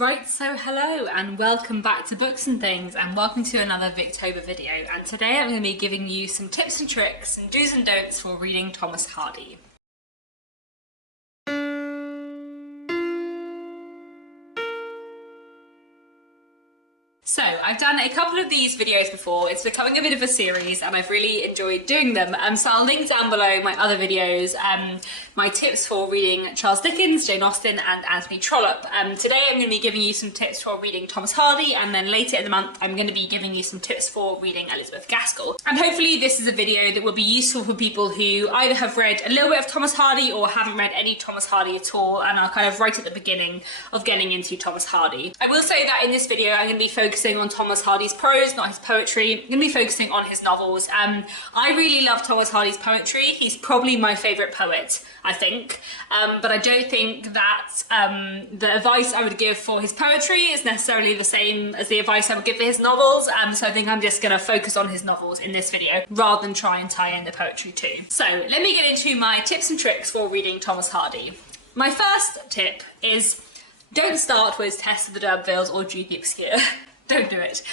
Right, so hello and welcome back to Books and Things, and welcome to another Victober video. And today I'm going to be giving you some tips and tricks and do's and don'ts for reading Thomas Hardy. So, I've done a couple of these videos before. It's becoming a bit of a series and I've really enjoyed doing them. So I'll link down below my other videos, my tips for reading Charles Dickens, Jane Austen and Anthony Trollope. Today I'm going to be giving you some tips for reading Thomas Hardy, and then later in the month I'm going to be giving you some tips for reading Elizabeth Gaskell. And hopefully this is a video that will be useful for people who either have read a little bit of Thomas Hardy or haven't read any Thomas Hardy at all and are kind of right at the beginning of getting into Thomas Hardy. I will say that in this video I'm going to be focusing on Thomas Hardy's prose, not his poetry. I'm going to be focusing on his novels. I really love Thomas Hardy's poetry. He's probably my favourite poet, I think. But I don't think that the advice I would give for his poetry is necessarily the same as the advice I would give for his novels. So I think I'm just going to focus on his novels in this video rather than try and tie in the poetry too. So let me get into my tips and tricks for reading Thomas Hardy. My first tip is don't start with Tess of the D'Urbervilles or Jude the Obscure. Don't do it.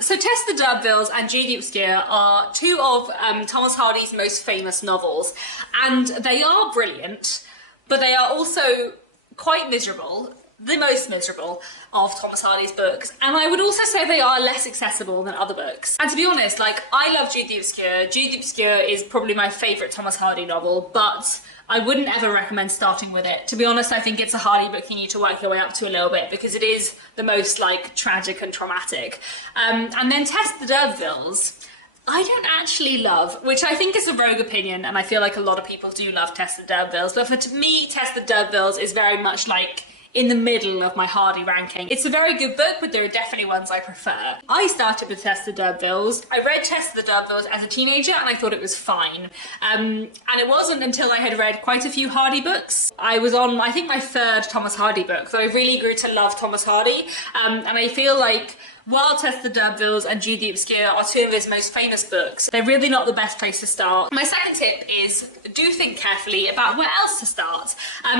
So Tess of the D'Urbervilles and Jude the Obscure are two of Thomas Hardy's most famous novels, and they are brilliant, but they are also quite miserable, the most miserable of Thomas Hardy's books, and I would also say they are less accessible than other books. And to be honest, like, I love Jude the Obscure. Jude the Obscure is probably my favourite Thomas Hardy novel, but I wouldn't ever recommend starting with it. To be honest, I think it's a Hardy book you need to work your way up to a little bit because it is the most like tragic and traumatic. And then Tess of the D'Urbervilles, I don't actually love, which I think is a rogue opinion, and I feel like a lot of people do love Tess of the D'Urbervilles, but for me, Tess of the D'Urbervilles is very much like in the middle of my Hardy ranking. It's a very good book, but there are definitely ones I prefer. I started with Tess of the D'Urbervilles. I read Tess of the D'Urbervilles as a teenager and I thought it was fine. And it wasn't until I had read quite a few Hardy books. I was on, I think, my third Thomas Hardy book, so I really grew to love Thomas Hardy. And I feel like while Tess of the D'Urbervilles and Jude the Obscure are two of his most famous books, they're really not the best place to start. My second tip is do think carefully about where else to start.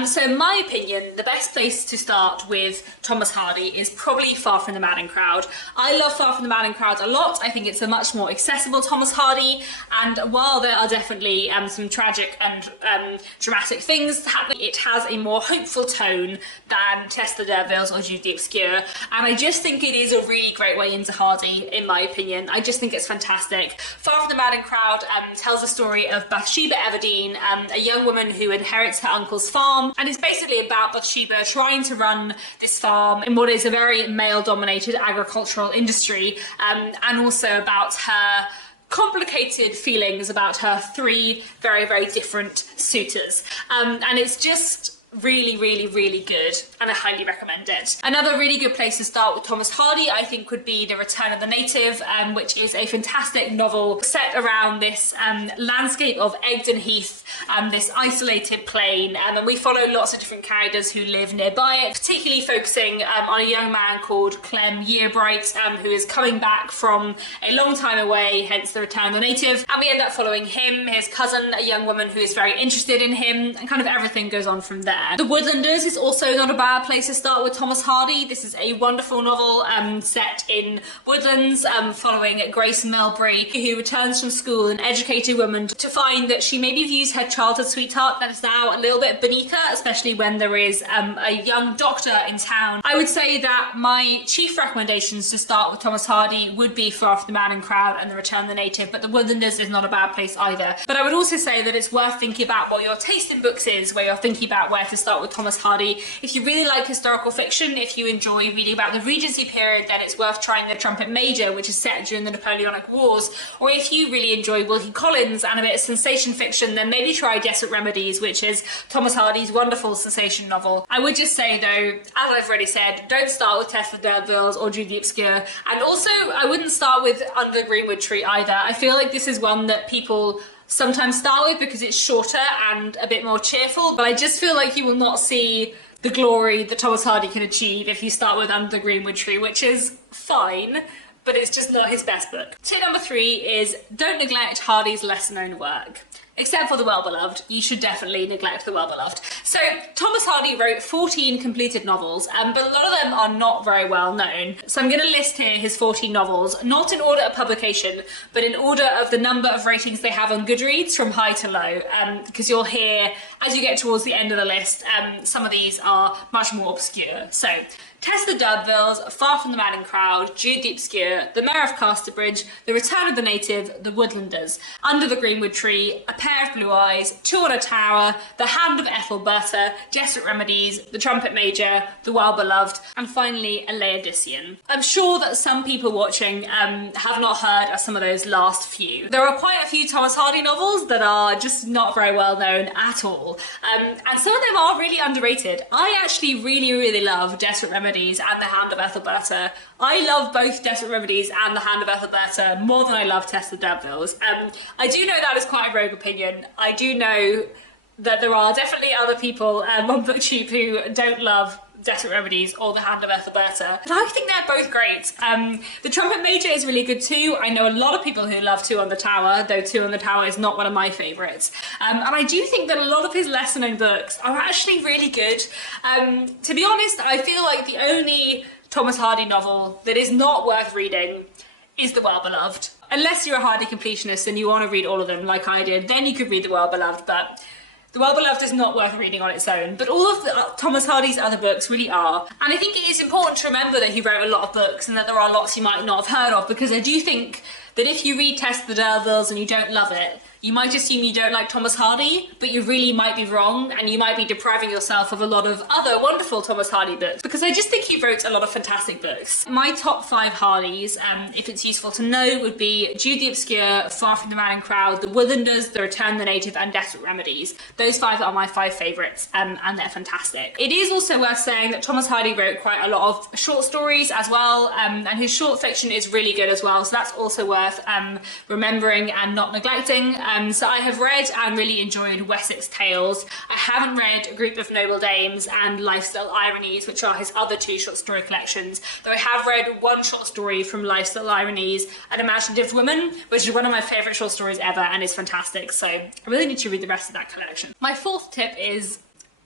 So in my opinion, the best place to start with Thomas Hardy is probably Far From the Madding Crowd. I love Far From the Madding Crowd a lot. I think it's a much more accessible Thomas Hardy, and while there are definitely some tragic and dramatic things happening, it has a more hopeful tone than Tess of the D'Urbervilles or Jude the Obscure, and I just think it is a really great way into Hardy, in my opinion. I just think it's fantastic. Far From the Madding Crowd tells the story of Bathsheba Everdeen, a young woman who inherits her uncle's farm, and it's basically about Bathsheba trying to run this farm in what is a very male-dominated agricultural industry, and also about her complicated feelings about her three very, very different suitors. And it's just really, really, really good, and I highly recommend it. Another really good place to start with Thomas Hardy, I think, would be The Return of the Native, which is a fantastic novel set around this landscape of Egdon Heath, this isolated plain, and we follow lots of different characters who live nearby it, particularly focusing on a young man called Clem Yearbright, who is coming back from a long time away, hence The Return of the Native, and we end up following him, his cousin, a young woman who is very interested in him, and kind of everything goes on from there. The Woodlanders is also not a bad place to start with Thomas Hardy. This is a wonderful novel set in woodlands, following Grace Melbury, who returns from school, an educated woman, to find that she maybe views her childhood sweetheart that is now a little bit beneath her, especially when there is a young doctor in town. I would say that my chief recommendations to start with Thomas Hardy would be Far From the Madding Crowd and The Return of the Native, but The Woodlanders is not a bad place either. But I would also say that it's worth thinking about what your taste in books is, where you're thinking about where to start with Thomas Hardy. If you really like historical fiction, if you enjoy reading about the Regency period, then it's worth trying The Trumpet Major, which is set during the Napoleonic Wars. Or if you really enjoy Wilkie Collins and a bit of sensation fiction, then maybe try Desperate Remedies, which is Thomas Hardy's wonderful sensation novel. I would just say though, as I've already said, don't start with Tess of the D'Urbervilles or Jude the Obscure, and also I wouldn't start with Under the Greenwood Tree either. I feel like this is one that people sometimes start with because it's shorter and a bit more cheerful, but I just feel like you will not see the glory that Thomas Hardy can achieve if you start with Under the Greenwood Tree, which is fine, but it's just not his best book. Tip number 3 is don't neglect Hardy's lesser known work. except for The Well-Beloved. You should definitely neglect The Well-Beloved. So Thomas Hardy wrote 14 completed novels, but a lot of them are not very well known. So I'm going to list here his 14 novels, not in order of publication, but in order of the number of ratings they have on Goodreads from high to low, because you'll hear, as you get towards the end of the list, some of these are much more obscure. So Tess the Dudvilles, Far from the Madding Crowd, Jude the Obscure, The Mayor of Casterbridge, The Return of the Native, The Woodlanders, Under the Greenwood Tree, A Pair of Blue Eyes, Two on a Tower, The Hand of Ethelberta, Desperate Remedies, The Trumpet Major, The Well-Beloved, and finally A Laodicean. I'm sure that some people watching have not heard of some of those last few. There are quite a few Thomas Hardy novels that are just not very well known at all, and some of them are really underrated. I actually really love Desperate Remedies and The Hand of Ethelberta. I love both Desperate Remedies and The Hand of Ethelberta more than I love Tess the Dudvilles. I do know that is quite a rogue opinion. I do know that there are definitely other people on BookTube who don't love Desperate Remedies or The Hand of Ethelberta, but I think they're both great. The Trumpet Major is really good too. I know a lot of people who love Two on the Tower, though Two on the Tower is not one of my favourites. And I do think that a lot of his lesser known books are actually really good. To be honest, I feel like the only Thomas Hardy novel that is not worth reading is The Well-Beloved. Unless you're a Hardy completionist and you want to read all of them like I did, then you could read The Well-Beloved, but The Well-Beloved is not worth reading on its own, but all of Thomas Hardy's other books really are. And I think it is important to remember that he wrote a lot of books and that there are lots you might not have heard of, because I do think that if you read Tess the Dudvilles and you don't love it, you might assume you don't like Thomas Hardy, but you really might be wrong, and you might be depriving yourself of a lot of other wonderful Thomas Hardy books, because I just think he wrote a lot of fantastic books. My top 5 Hardys, if it's useful to know, would be Jude the Obscure, Far from the Madding Crowd, The Woodlanders, The Return of the Native, and Desperate Remedies. Those 5 are my 5 favourites, and they're fantastic. It is also worth saying that Thomas Hardy wrote quite a lot of short stories as well, and his short fiction is really good as well, so that's also worth remembering and not neglecting. So I have read and really enjoyed Wessex Tales. I haven't read A Group of Noble Dames and Lifestyle Ironies, which are his other 2 short story collections, though I have read one short story from Lifestyle Ironies, An Imaginative Woman, which is one of my favourite short stories ever and is fantastic, so I really need to read the rest of that collection. My 4th tip is,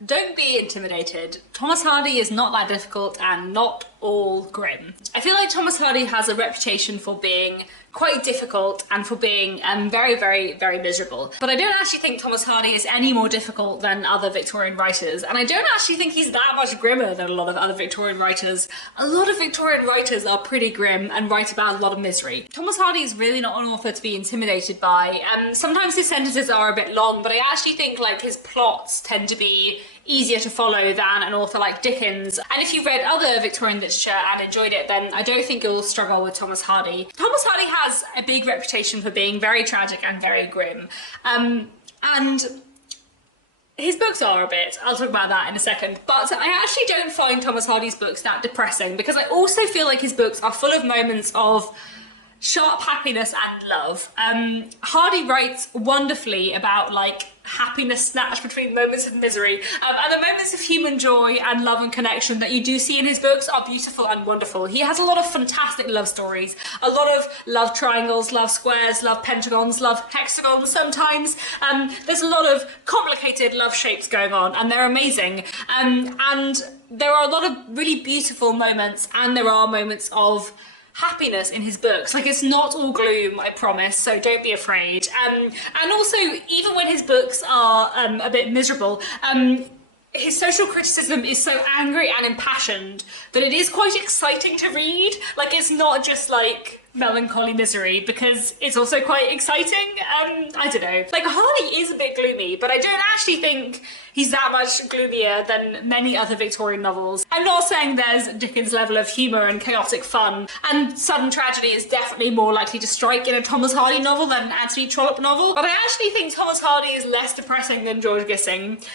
don't be intimidated. Thomas Hardy is not that difficult and not all grim. I feel like Thomas Hardy has a reputation for being quite difficult and for being very miserable. But I don't actually think Thomas Hardy is any more difficult than other Victorian writers, and I don't actually think he's that much grimmer than a lot of other Victorian writers. A lot of Victorian writers are pretty grim and write about a lot of misery. Thomas Hardy is really not an author to be intimidated by, and sometimes his sentences are a bit long, but I actually think like his plots tend to be easier to follow than an author like Dickens. And if you've read other Victorian literature and enjoyed it, then I don't think you'll struggle with Thomas Hardy. Thomas Hardy has a big reputation for being very tragic and very grim. And his books are a bit, I'll talk about that in a second, but I actually don't find Thomas Hardy's books that depressing, because I also feel like his books are full of moments of sharp happiness and love. Hardy writes wonderfully about like happiness snatched between moments of misery, and the moments of human joy and love and connection that you do see in his books are beautiful and wonderful. He has a lot of fantastic love stories, a lot of love triangles, love squares, love pentagons, love hexagons sometimes. There's a lot of complicated love shapes going on, and they're amazing. And there are a lot of really beautiful moments, and there are moments of happiness in his books. Like, it's not all gloom, I promise, so don't be afraid. And also, even when his books are a bit miserable, his social criticism is so angry and impassioned that it is quite exciting to read. Like, it's not just like melancholy misery, because it's also quite exciting. I don't know. Like, Hardy is a bit gloomy, but I don't actually think he's that much gloomier than many other Victorian novels. I'm not saying there's Dickens' level of humour and chaotic fun, and sudden tragedy is definitely more likely to strike in a Thomas Hardy novel than an Anthony Trollope novel, but I actually think Thomas Hardy is less depressing than George Gissing,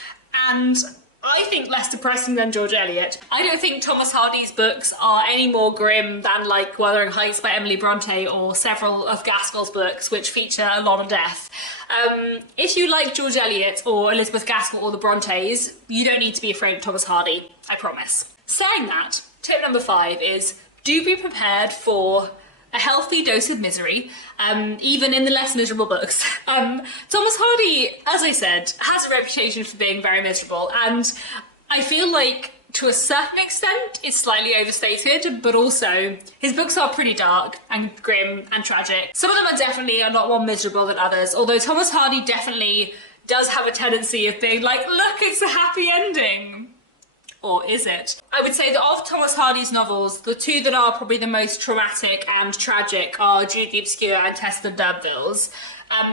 and I think less depressing than George Eliot. I don't think Thomas Hardy's books are any more grim than like Wuthering Heights by Emily Bronte or several of Gaskell's books, which feature a lot of death. If you like George Eliot or Elizabeth Gaskell or the Brontes, you don't need to be afraid of Thomas Hardy, I promise. Saying that, tip number 5 is, do be prepared for a healthy dose of misery, even in the less miserable books. Thomas Hardy, as I said, has a reputation for being very miserable, and I feel like to a certain extent it's slightly overstated, but also his books are pretty dark and grim and tragic. Some of them are definitely a lot more miserable than others, although Thomas Hardy definitely does have a tendency of being like, look, it's a happy ending. Or is it? I would say that of Thomas Hardy's novels, the two that are probably the most traumatic and tragic are Jude the Obscure and Tess of the D'Urbervilles.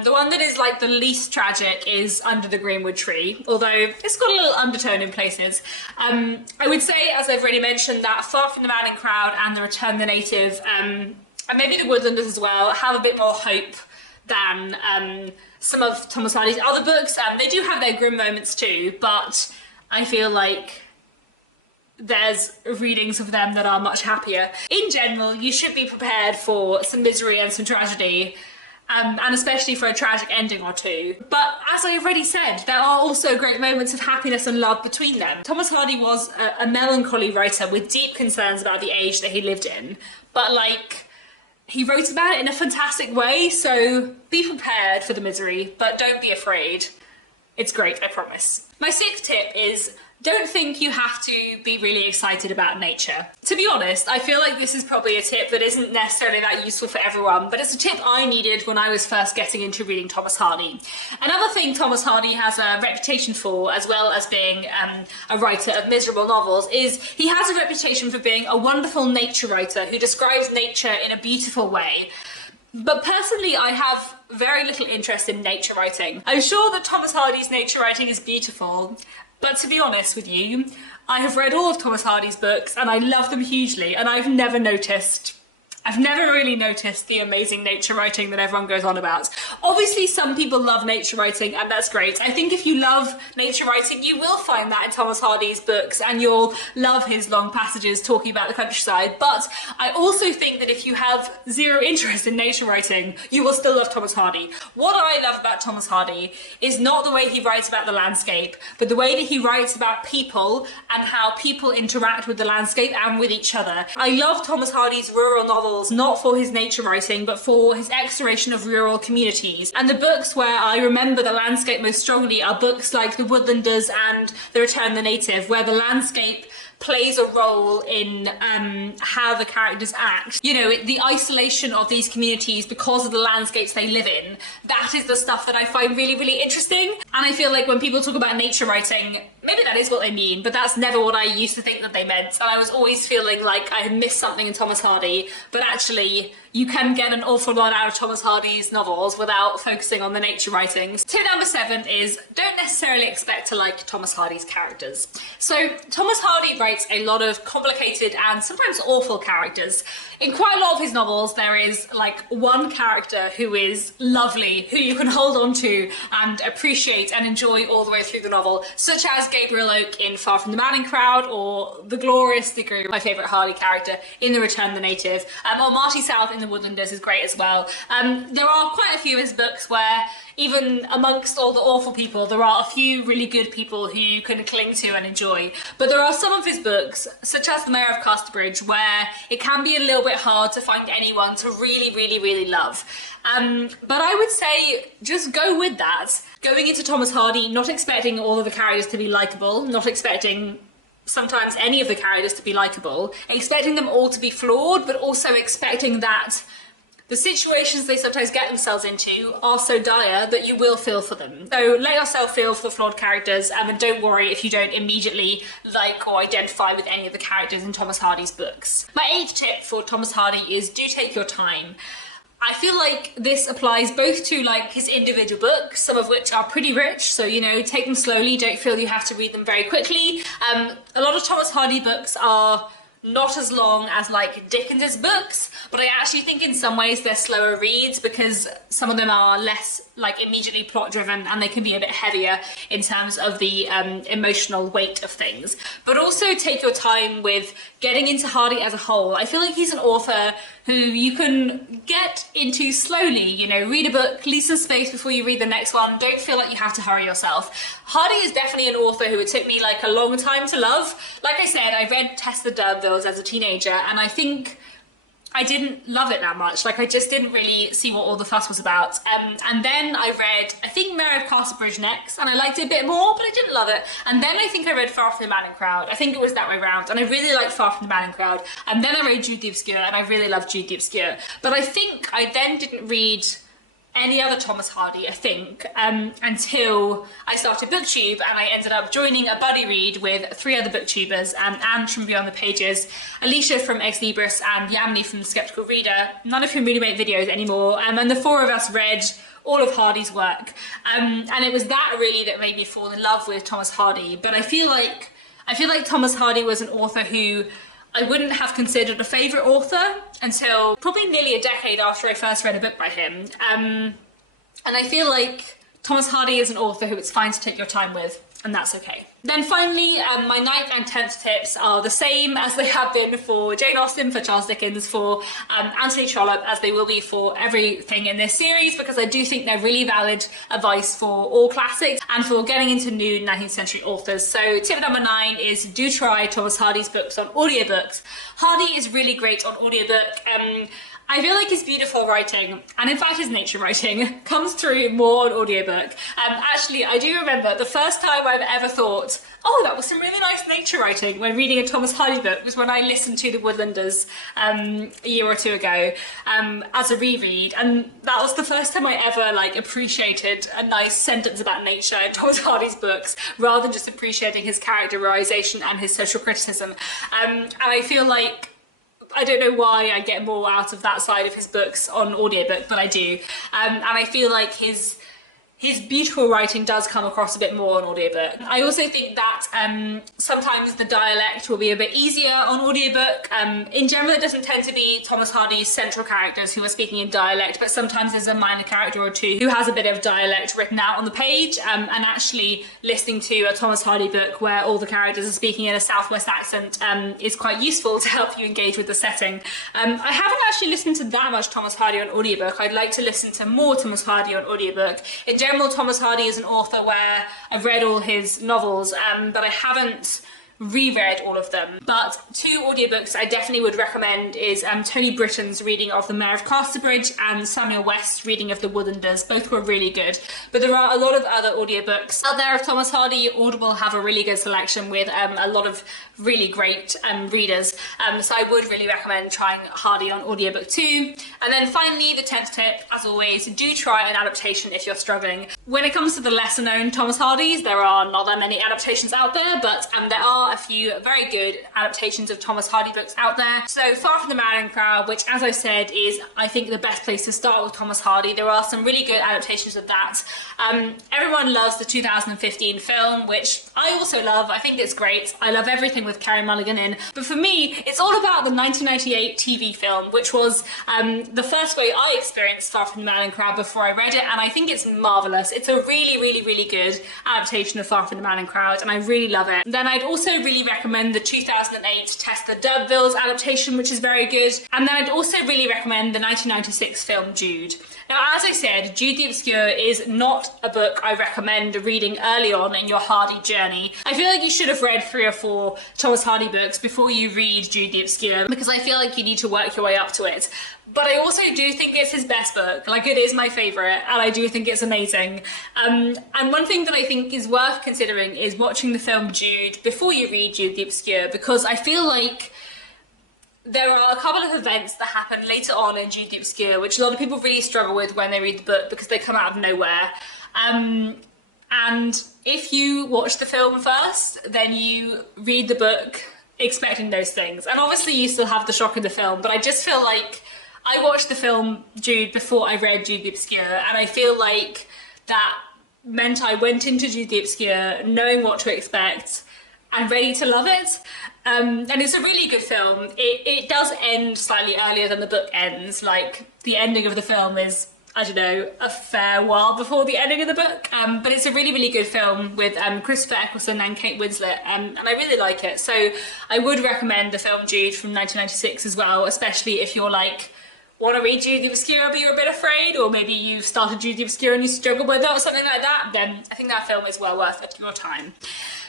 The one that is like the least tragic is Under the Greenwood Tree, although it's got a little undertone in places. I would say, as I've already mentioned, that Far From the Madding Crowd and The Return of the Native, and maybe The Woodlanders as well, have a bit more hope than some of Thomas Hardy's other books. They do have their grim moments too, but I feel like there's readings of them that are much happier. In general, you should be prepared for some misery and some tragedy, and especially for a tragic ending or two. But as I already said, there are also great moments of happiness and love between them. Thomas Hardy was a melancholy writer with deep concerns about the age that he lived in, but like, he wrote about it in a fantastic way, so be prepared for the misery, but don't be afraid. It's great, I promise. My sixth tip is, don't think you have to be really excited about nature. To be honest, I feel like this is probably a tip that isn't necessarily that useful for everyone, but it's a tip I needed when I was first getting into reading Thomas Hardy. Another thing Thomas Hardy has a reputation for, as well as being a writer of miserable novels, is he has a reputation for being a wonderful nature writer who describes nature in a beautiful way. But personally, I have very little interest in nature writing. I'm sure that Thomas Hardy's nature writing is beautiful, but to be honest with you, I have read all of Thomas Hardy's books and I love them hugely, and I've never really noticed the amazing nature writing that everyone goes on about. Obviously, some people love nature writing, and that's great. I think if you love nature writing, you will find that in Thomas Hardy's books, and you'll love his long passages talking about the countryside. But I also think that if you have zero interest in nature writing, you will still love Thomas Hardy. What I love about Thomas Hardy is not the way he writes about the landscape, but the way that he writes about people and how people interact with the landscape and with each other. I love Thomas Hardy's rural novels, not for his nature writing, but for his exploration of rural communities. And the books where I remember the landscape most strongly are books like The Woodlanders and The Return of the Native, where the landscape plays a role in how the characters act. You know, the isolation of these communities because of the landscapes they live in, that is the stuff that I find really, really interesting. And I feel like when people talk about nature writing, maybe that is what they mean, but that's never what I used to think that they meant. And I was always feeling like I had missed something in Thomas Hardy, but actually you can get an awful lot out of Thomas Hardy's novels without focusing on the nature writings. Tip number 7 is, don't necessarily expect to like Thomas Hardy's characters. So Thomas Hardy writes a lot of complicated and sometimes awful characters. In quite a lot of his novels, there is like one character who is lovely, who you can hold on to and appreciate and enjoy all the way through the novel, such as Gabriel Oak in Far From the Madding Crowd, or the glorious Diggory, my favourite Hardy character, in The Return of the Native, or Marty South in The Woodlanders is great as well. There are quite a few of his books where, even amongst all the awful people, there are a few really good people who you can cling to and enjoy. But there are some of his books, such as The Mayor of Casterbridge, where it can be a little bit hard to find anyone to really, really, really love. But I would say just go with that. Going into Thomas Hardy, not expecting all of the characters to be likeable, not expecting sometimes any of the characters to be likeable, expecting them all to be flawed, but also expecting that the situations they sometimes get themselves into are so dire that you will feel for them. So let yourself feel for the flawed characters, and don't worry if you don't immediately like or identify with any of the characters in Thomas Hardy's books. My 8th tip for Thomas Hardy is, do take your time. I feel like this applies both to like his individual books, some of which are pretty rich, so you know, take them slowly, don't feel you have to read them very quickly. A lot of Thomas Hardy books are not as long as like Dickens's books, but I actually think in some ways they're slower reads because some of them are less like immediately plot driven and they can be a bit heavier in terms of the emotional weight of things. But also take your time with getting into Hardy as a whole. I feel like he's an author who you can get into slowly, you know, read a book, leave some space before you read the next one, don't feel like you have to hurry yourself. Hardy is definitely an author who it took me like a long time to love. Like I said, I read Tess the D'Urbervilles as a teenager, and I think I didn't love it that much. Like, I just didn't really see what all the fuss was about. And then I read, I think, Mary of Casterbridge next, and I liked it a bit more, but I didn't love it. And then I think I read Far From the Madding Crowd. I think it was that way round, and I really liked Far From the Madding Crowd. And then I read Jude the Obscure, and I really loved Jude the Obscure. But I think I then didn't read any other Thomas Hardy, I think, until I started BookTube, and I ended up joining a buddy read with 3 other booktubers, Anne from Beyond the Pages, Alicia from Ex Libris, and Yamini from The Skeptical Reader, none of whom really make videos anymore, and the 4 of us read all of Hardy's work, and it was that really that made me fall in love with Thomas Hardy. But I feel like Thomas Hardy was an author who I wouldn't have considered a favourite author until probably nearly a decade after I first read a book by him. And I feel like Thomas Hardy is an author who it's fine to take your time with, and that's okay. Then finally, my 9th and 10th tips are the same as they have been for Jane Austen, for Charles Dickens, for Anthony Trollope, as they will be for everything in this series, because I do think they're really valid advice for all classics and for getting into new 19th century authors. So tip number 9 is do try Thomas Hardy's books on audiobooks. Hardy is really great on audiobook. I feel like his beautiful writing, and in fact his nature writing, comes through more on audiobook. Actually, I do remember the first time I've ever thought, oh, that was some really nice nature writing when reading a Thomas Hardy book was when I listened to The Woodlanders a year or 2 ago as a reread, and that was the first time I ever appreciated a nice sentence about nature in Thomas Hardy's books, rather than just appreciating his characterization and his social criticism. And I feel like I don't know why I get more out of that side of his books on audiobook, but I do. And I feel like his beautiful writing does come across a bit more on audiobook. I also think that sometimes the dialect will be a bit easier on audiobook. In general, it doesn't tend to be Thomas Hardy's central characters who are speaking in dialect, but sometimes there's a minor character or 2 who has a bit of dialect written out on the page, and actually listening to a Thomas Hardy book where all the characters are speaking in a southwest accent is quite useful to help you engage with the setting. I haven't actually listened to that much Thomas Hardy on audiobook. I'd like to listen to more Thomas Hardy on audiobook. In general, Thomas Hardy is an author where I've read all his novels, but I haven't reread all of them. But 2 audiobooks I definitely would recommend is Tony Britton's reading of The Mayor of Casterbridge and Samuel West's reading of The Woodlanders. Both were really good. But there are a lot of other audiobooks out there of Thomas Hardy. Audible have a really good selection with a lot of really great readers. So I would really recommend trying Hardy on audiobook too. And then finally, the 10th tip, as always, do try an adaptation if you're struggling. When it comes to the lesser known Thomas Hardys, there are not that many adaptations out there, but there are a few very good adaptations of Thomas Hardy books out there. So Far From the Madding Crowd, which, as I said, is I think the best place to start with Thomas Hardy. There are some really good adaptations of that. Everyone loves the 2015 film, which I also love. I think it's great. I love everything with Carey Mulligan in. But for me, it's all about the 1998 TV film, which was the first way I experienced Far From the Madding Crowd before I read it, and I think it's marvellous. It's a really, really, really good adaptation of Far From the Madding Crowd, and I really love it. Then I'd also really recommend the 2008 Tess the D'Urbervilles adaptation, which is very good. And then I'd also really recommend the 1996 film Jude. Now, as I said, Jude the Obscure is not a book I recommend reading early on in your Hardy journey. I feel like you should have read 3 or 4 Thomas Hardy books before you read Jude the Obscure, because I feel like you need to work your way up to it. But I also do think it's his best book. Like, it is my favourite, and I do think it's amazing. And one thing that I think is worth considering is watching the film Jude before you read Jude the Obscure, because I feel like there are a couple of events that happen later on in Jude the Obscure, which a lot of people really struggle with when they read the book because they come out of nowhere. And if you watch the film first, then you read the book expecting those things. And obviously you still have the shock of the film, but I just feel like I watched the film Jude before I read Jude the Obscure, and I feel like that meant I went into Jude the Obscure knowing what to expect and ready to love it. And it's a really good film. It does end slightly earlier than the book ends. Like, the ending of the film is, I don't know, a fair while before the ending of the book. But it's a really, really good film with Christopher Eccleston and Kate Winslet, and I really like it. So I would recommend the film Jude from 1996 as well, especially if you're like, want to read Jude the Obscure but you're a bit afraid, or maybe you've started Jude the Obscure and you struggle with it or something like that, then I think that film is well worth your time.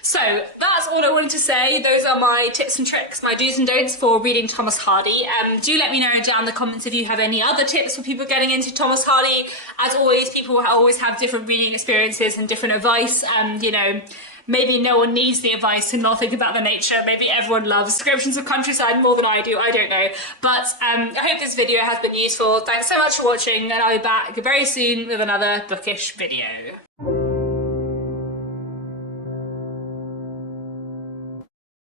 So that's all I wanted to say. Those are my tips and tricks, my do's and don'ts for reading Thomas Hardy. Do let me know down in the comments if you have any other tips for people getting into Thomas Hardy. As always, people always have different reading experiences and different advice, and you know, maybe no one needs the advice to not think about the nature. Maybe everyone loves descriptions of countryside more than I do. I don't know. But I hope this video has been useful. Thanks so much for watching, and I'll be back very soon with another bookish video.